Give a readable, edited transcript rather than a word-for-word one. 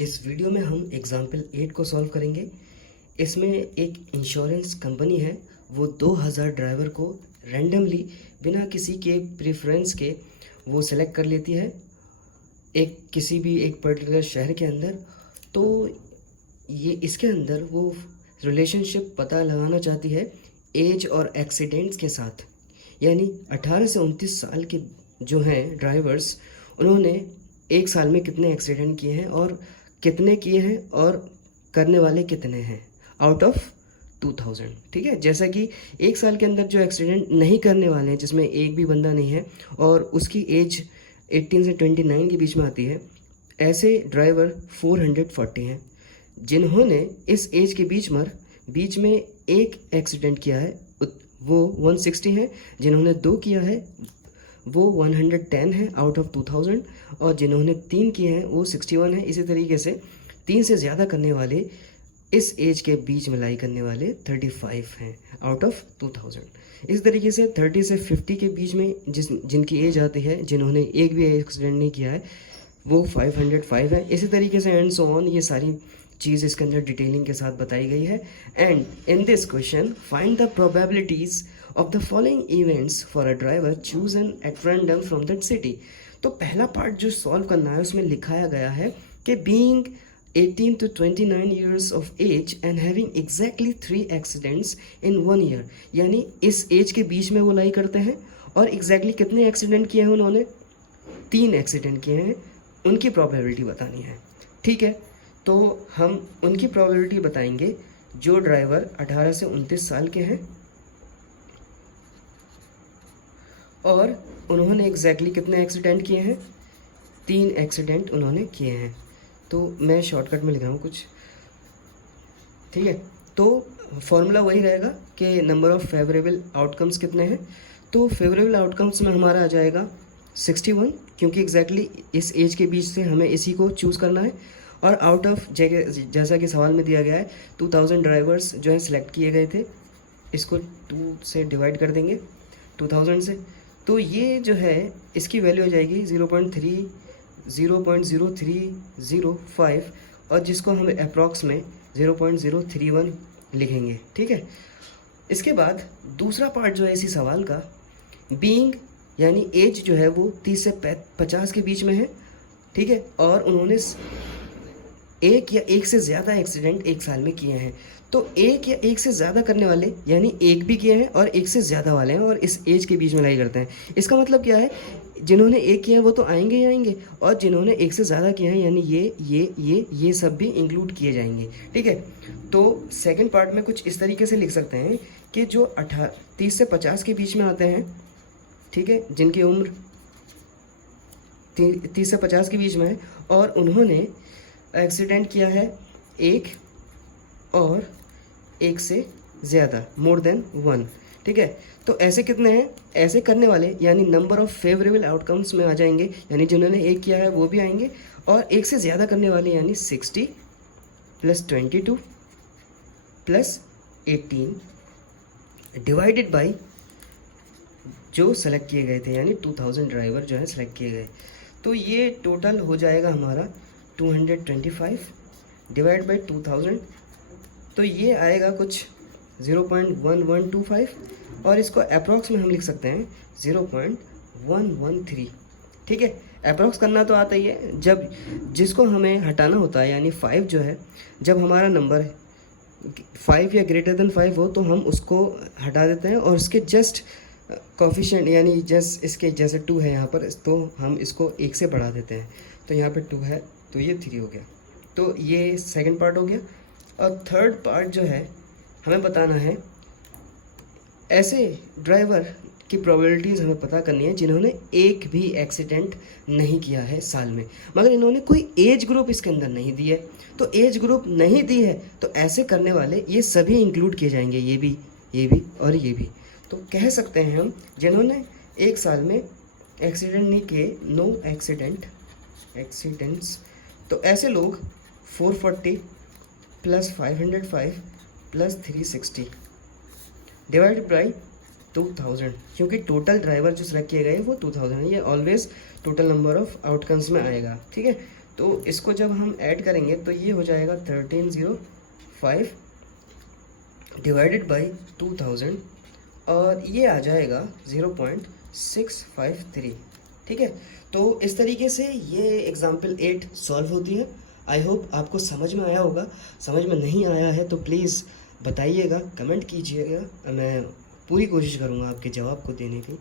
इस वीडियो में हम एग्जाम्पल 8 को सॉल्व करेंगे। इसमें एक इंश्योरेंस कंपनी है, वो 2000 ड्राइवर को रैंडमली बिना किसी के प्रेफरेंस के वो सेलेक्ट कर लेती है किसी भी एक पर्टिकुलर शहर के अंदर। तो ये इसके अंदर वो रिलेशनशिप पता लगाना चाहती है एज और एक्सीडेंट्स के साथ, यानी 18 से 29 साल के जो हैं ड्राइवर्स, उन्होंने एक साल में कितने एक्सीडेंट किए हैं और कितने किए हैं और करने वाले कितने हैं आउट ऑफ 2000। ठीक है, जैसा कि एक साल के अंदर जो एक्सीडेंट नहीं करने वाले हैं, जिसमें एक भी बंदा नहीं है और उसकी एज 18 से 29 के बीच में आती है, ऐसे ड्राइवर 440 हैं जिन्होंने इस एज के बीच में एक एक्सीडेंट किया है, वो 160 है। जिन्होंने 2 किया है वो 110 है आउट ऑफ 2000, और जिन्होंने 3 किए हैं वो 61 है। इसी तरीके से 3 से ज़्यादा करने वाले इस एज के बीच में लाई करने वाले 35 हैं आउट ऑफ 2000। इस तरीके से 30 से 50 के बीच में जिनकी एज आती है, जिन्होंने एक भी एक्सीडेंट नहीं किया है, वो 505 है। इसी तरीके से एंड सो ऑन, ये सारी चीज़ इसके अंदर डिटेलिंग के साथ बताई गई है। And in this question find the probabilities of the following events for a driver chosen at random from that city. तो पहला पार्ट जो सॉल्व करना है उसमें लिखाया गया है कि being 18 to 29 years of age and having exactly 3 accidents in 1 year, यानी इस एज के बीच में वो लाई करते हैं और एग्जैक्टली कितने एक्सीडेंट किए हैं उन्होंने, 3 एक्सीडेंट किए हैं, उनकी प्रोबेबिलिटी बतानी है। ठीक है, तो हम उनकी प्रोबेबिलिटी बताएंगे जो ड्राइवर 18 से 29 साल के हैं और उन्होंने एग्जैक्टली कितने एक्सीडेंट किए हैं, 3 एक्सीडेंट उन्होंने किए हैं। तो मैं शॉर्टकट में लिख रहा हूँ कुछ। ठीक है, तो फॉर्मूला वही रहेगा कि नंबर ऑफ़ फेवरेबल आउटकम्स कितने हैं। तो फेवरेबल आउटकम्स में हमारा आ जाएगा 61, क्योंकि एग्जैक्टली इस एज के बीच से हमें इसी को चूज़ करना है। और आउट ऑफ जैसा कि सवाल में दिया गया है 2000 ड्राइवर्स जो है सिलेक्ट किए गए थे, इसको 2 से डिवाइड कर देंगे 2000 से। तो ये जो है इसकी वैल्यू हो जाएगी 0.0305, और जिसको हम अप्रॉक्स में 0.031 लिखेंगे। ठीक है, इसके बाद दूसरा पार्ट जो है इसी सवाल का, बीइंग यानी एज जो है वो 30 से 50 के बीच में है। ठीक है, और उन्होंने एक या एक से ज़्यादा एक्सीडेंट एक साल में किए हैं। तो एक या एक से ज़्यादा करने वाले यानी एक भी किए हैं और एक से ज़्यादा वाले हैं और इस एज के बीच में लाई करते हैं। इसका मतलब क्या है, जिन्होंने एक किया है वो तो आएंगे ही आएंगे, और जिन्होंने एक से ज़्यादा किया है यानी ये सब भी इंक्लूड किए जाएंगे। ठीक है, तो सेकंड पार्ट में कुछ इस तरीके से लिख सकते हैं कि जो 30 से 50 के बीच में आते हैं, ठीक है, जिनकी उम्र 30 से 50 के बीच में है और उन्होंने एक्सीडेंट किया है एक और एक से ज़्यादा, मोर देन 1। ठीक है, तो ऐसे कितने हैं, ऐसे करने वाले यानी नंबर ऑफ़ फेवरेबल आउटकम्स में आ जाएंगे, यानी जिन्होंने एक किया है वो भी आएंगे, और एक से ज़्यादा करने वाले यानी 60 + 22 + 18 डिवाइडेड बाई जो सेलेक्ट किए गए थे, यानी 2000 ड्राइवर जो है सेलेक्ट किए गए। तो ये टोटल हो जाएगा हमारा 225 डिवाइड बाई 2000, तो ये आएगा कुछ 0.1125, और इसको अप्रॉक्स में हम लिख सकते हैं 0.113। ठीक है, अप्रॉक्स करना तो आता ही है, जब जिसको हमें हटाना होता है यानी 5 जो है, जब हमारा नंबर 5 या ग्रेटर देन 5 हो तो हम उसको हटा देते हैं और उसके जस्ट कोफिशिएंट यानी जस्ट इसके जैसे 2 है यहाँ पर, तो हम इसको 1 से बढ़ा देते हैं। तो यहाँ पे 2 है तो ये 3 हो गया। तो ये सेकंड पार्ट हो गया। और थर्ड पार्ट जो है हमें बताना है ऐसे ड्राइवर की प्रोबेबिलिटीज़ हमें पता करनी है जिन्होंने एक भी एक्सीडेंट नहीं किया है साल में, मगर इन्होंने कोई एज ग्रुप इसके अंदर नहीं दी है। तो एज ग्रुप नहीं दी है तो ऐसे करने वाले ये सभी इंक्लूड किए जाएंगे, ये भी और ये भी। तो कह सकते हैं हम जिन्होंने एक साल में एक्सीडेंट नहीं किए, नो एक्सीडेंट्स, तो ऐसे लोग 440 + 505 + 360 डिवाइड बाई 2000, क्योंकि टोटल ड्राइवर जो सेलेक्ट किए गए वो 2000 है, ये always total number of outcomes में आएगा। ठीक है, तो इसको जब हम ऐड करेंगे तो ये हो जाएगा 1305 डिवाइडेड बाई 2000 और ये आ जाएगा 0.653। ठीक है, तो इस तरीके से ये एग्जाम्पल 8 सॉल्व होती है। आई होप आपको समझ में आया होगा। समझ में नहीं आया है तो प्लीज़ बताइएगा, कमेंट कीजिएगा, मैं पूरी कोशिश करूँगा आपके जवाब को देने की।